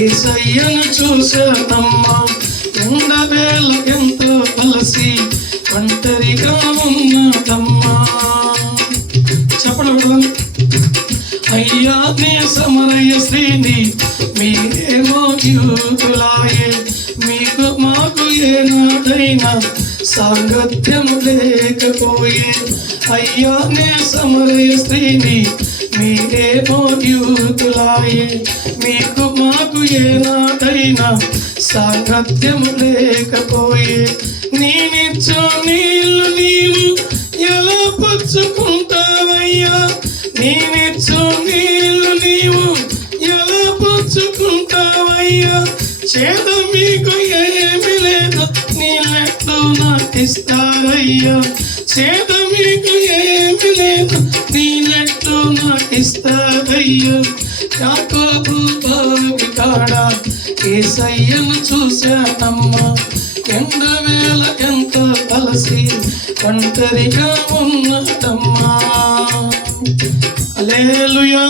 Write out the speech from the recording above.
ఏసయ్యను చూశానమ్మా, ఎండవేళ ఎంతో కలిసి ఒంటరిగా ఉన్నదమ్మా. చెప్పడం అయ్యా నీ సమరయ శ్రీని, మీరేమో యూతులాయే, మీకు మాకు ఏనాడైనా సాంగత్యం లేకపోయే. అయ్యా నీ సమరయ శ్రీని, మీరేమో యూతులాయే, మీకు మాకు ఏనాడైనా సాంగత్యం లేకపోయే. నేనిచ్చు నీళ్ళు నీవు ఎలా పుచ్చుకుంటావయ్యా, నేనిచ్చు నీళ్ళు నీవు ఎలా పుచ్చుకుంటావయ్యా. చేత మీకు ఏమి లేదు, నీళ్ళెట్లు నాకిస్తారయ్యా. చేత మీకు ఏమి లేదు, నీళ్ళెట్లు నాకిస్తారయ్యా. యాకోబు బావి కాడ ఏసయ్యను చూశానమ్మా, ఎండవేళ ఎంతో కలిసి ఒంటరిగా ఉన్నదమ్మా. హల్లెలూయా.